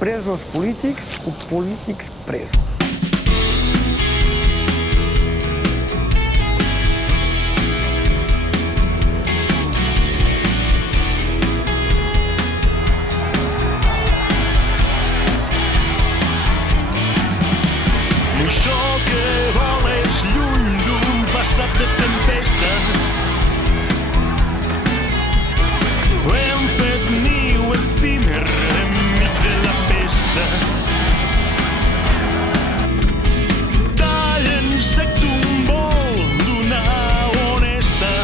presos polítics o polítics presos. Això que vol és lluny d'un passat de tempesta. Hem fet niu efímer enmig de la pesta. Tallen sec d'un vol d'una honesta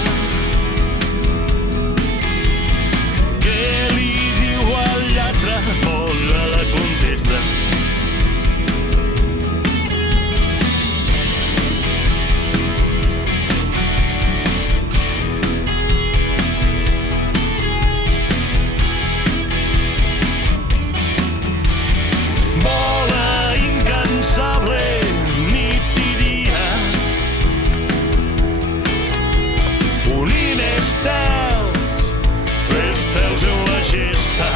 que li diu al lladre molt a la contesta. Estels en la gesta.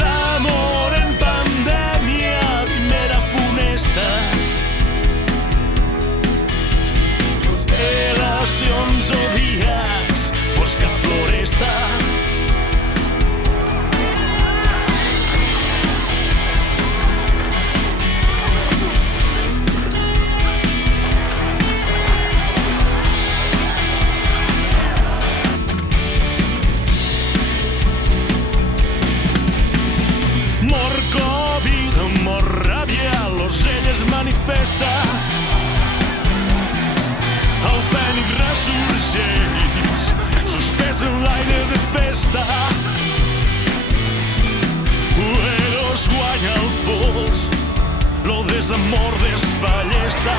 L'amor en pandèmia m'era funesta. Constelacions zodiacs, fosca floresta. Mor Covid, mor ràbia, l'ocell es manifesta. El fènix ressorgeix, suspès en l'aire de festa. Eros guanya el pols, lo desamor desballesta.